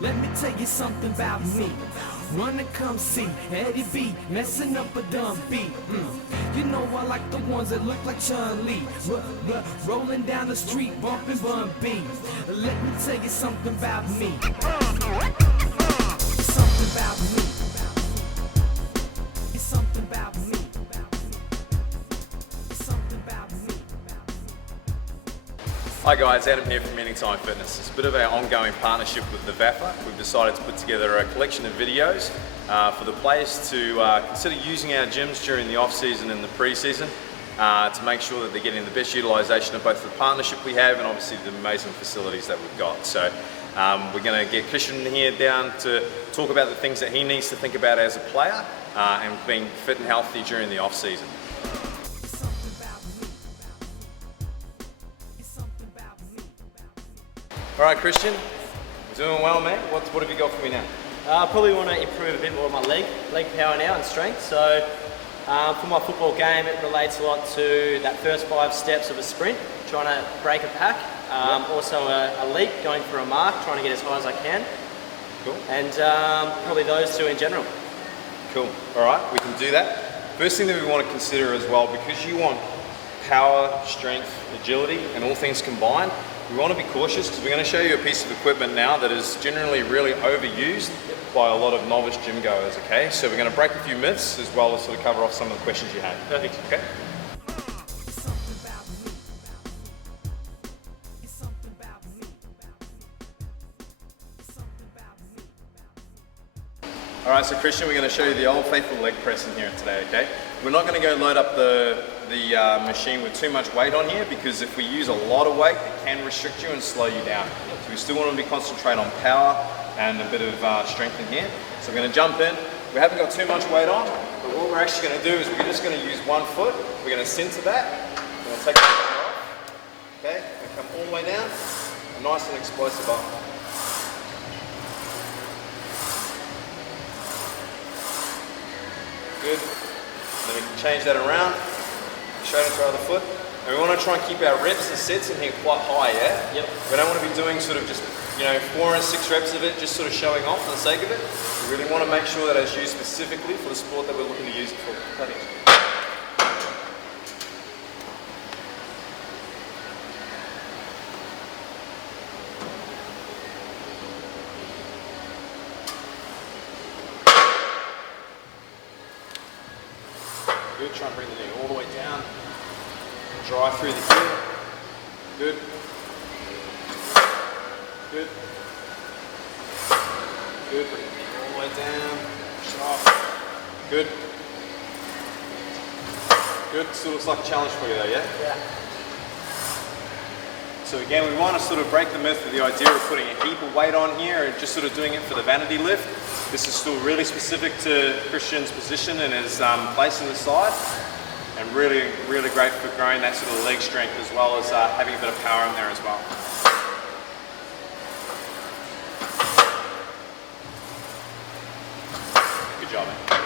Let me tell you something about me. Run and come see Eddie B messing up a dumb beat. You know I like the ones that look like Chun-Li, rolling down the street bumping Bun B. Let me tell you something about me. Something about me. It's something about me. Something about me. Hi guys, Adam here from Anytime Fitness. It's a bit of our ongoing partnership with the VAFA. We've decided to put together a collection of videos for the players to consider using our gyms during the off-season and the pre-season to make sure that they're getting the best utilisation of both the partnership we have and obviously the amazing facilities that we've got. So we're going to get Christian here down to talk about the things that he needs to think about as a player and being fit and healthy during the off-season. All right, Christian, we're doing well, mate. What have you got for me now? I probably want to improve a bit more of my leg power now and strength. So for my football game, it relates a lot to that first 5 steps of a sprint, trying to break a pack. Also a leap, going for a mark, trying to get as high as I can. Cool. And probably those two in general. Cool. All right, we can do that. First thing that we want to consider as well, because you want power, strength, agility, and all things combined, we want to be cautious because we're going to show you a piece of equipment now that is generally really overused by a lot of novice gym goers, okay? So we're going to break a few myths as well as sort of cover off some of the questions you had. Perfect. Okay? All right, so Christian, we're going to show you the old faithful leg press in here today, okay? We're not going to go load up the machine with too much weight on here because if we use a lot of weight, it can restrict you and slow you down. So we still want to concentrate on power and a bit of strength in here. So we're going to jump in. We haven't got too much weight on, but what we're actually going to do is we're just going to use one foot. We're going to center that. We're going to take the foot off, okay? And come all the way down. A nice and explosive up. Good. Then we can change that around, straight into our other foot. And we want to try and keep our reps and sets in here quite high, yeah? Yep. We don't want to be doing sort of just, 4 and 6 reps of it, just sort of showing off for the sake of it. We really want to make sure that it's used specifically for the sport that we're looking to use it for. Perfect. Good, try and bring the knee all the way down. Drive through the heel. Good. Good. Good, bring the knee all the way down. Push it off. Good. Good, still looks like a challenge for you though, yeah? Yeah. So again, we want to sort of break the myth of the idea of putting a heap of weight on here and just sort of doing it for the vanity lift. This is still really specific to Christian's position and his place in the side, and really, really great for growing that sort of leg strength as well as having a bit of power in there as well. Good job, mate.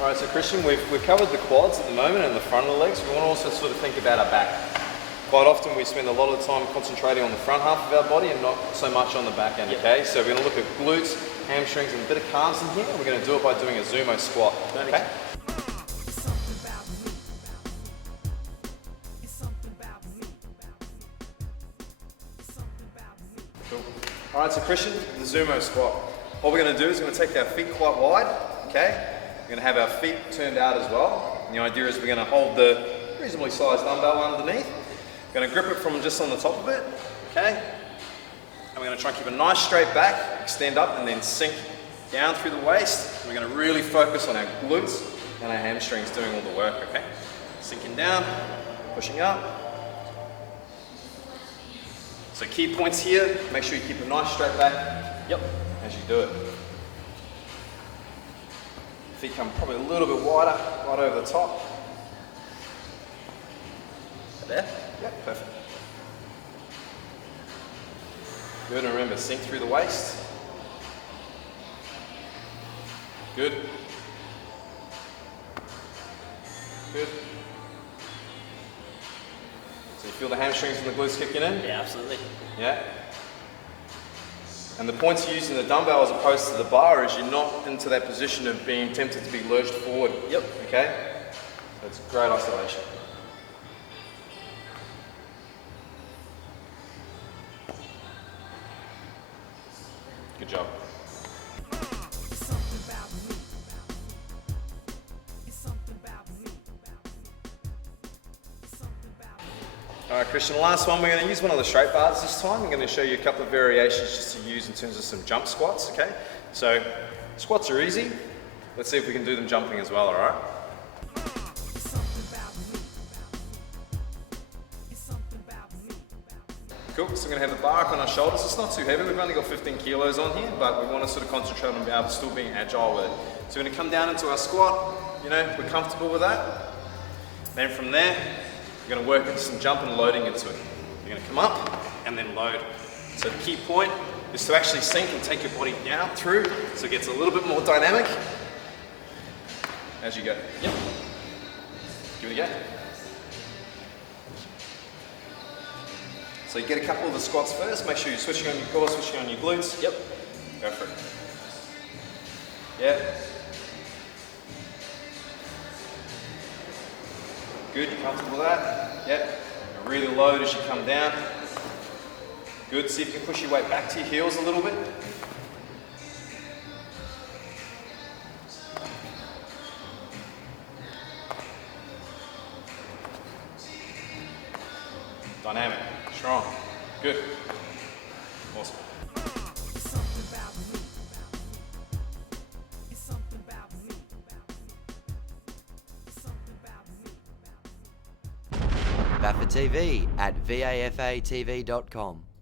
All right, so Christian, we've covered the quads at the moment and the front of the legs. We want to also sort of think about our back. Quite often we spend a lot of the time concentrating on the front half of our body and not so much on the back end, okay? So we're going to look at glutes, hamstrings, and a bit of calves in here. We're going to do it by doing a SUMO squat, okay? Cool. All right, so Christian, the SUMO squat. What we're going to do is we're going to take our feet quite wide, okay? We're going to have our feet turned out as well. And the idea is we're going to hold the reasonably sized dumbbell underneath. We're going to grip it from just on the top of it, okay? And we're going to try and keep a nice straight back, extend up and then sink down through the waist. And we're going to really focus on our glutes and our hamstrings doing all the work, okay? Sinking down, pushing up. So key points here, make sure you keep a nice straight back as you do it. Feet come probably a little bit wider, right over the top. There? Yep, perfect. Good, and remember, sink through the waist. Good. Good. So you feel the hamstrings and the glutes kicking in? Yeah, absolutely. Yeah? And the points you use in the dumbbell as opposed to the bar is you're not into that position of being tempted to be lurched forward. Yep. Okay? So it's great isolation. Good job. Alright Christian, the last one, we're going to use one of the straight bars this time. I'm going to show you a couple of variations just to use in terms of some jump squats, okay? So, squats are easy. Let's see if we can do them jumping as well, alright? Cool, so we're going to have the bar up on our shoulders. It's not too heavy, we've only got 15 kilos on here, but we want to sort of concentrate on being able to still being agile with it. So we're going to come down into our squat, you know, we're comfortable with that. Then from there, we're going to work into some jump and loading into it. You're going to come up and then load. So the key point is to actually sink and take your body down through so it gets a little bit more dynamic as you go. Yep. Give it a go. So you get a couple of the squats first, make sure you're switching on your core, switching on your glutes. Yep. Go for it. Yeah. Good, you comfortable with that? Yep. Really load as you come down. Good, see if you can push your weight back to your heels a little bit. Dynamic, strong, good, awesome. BAFA TV at vafatv.com.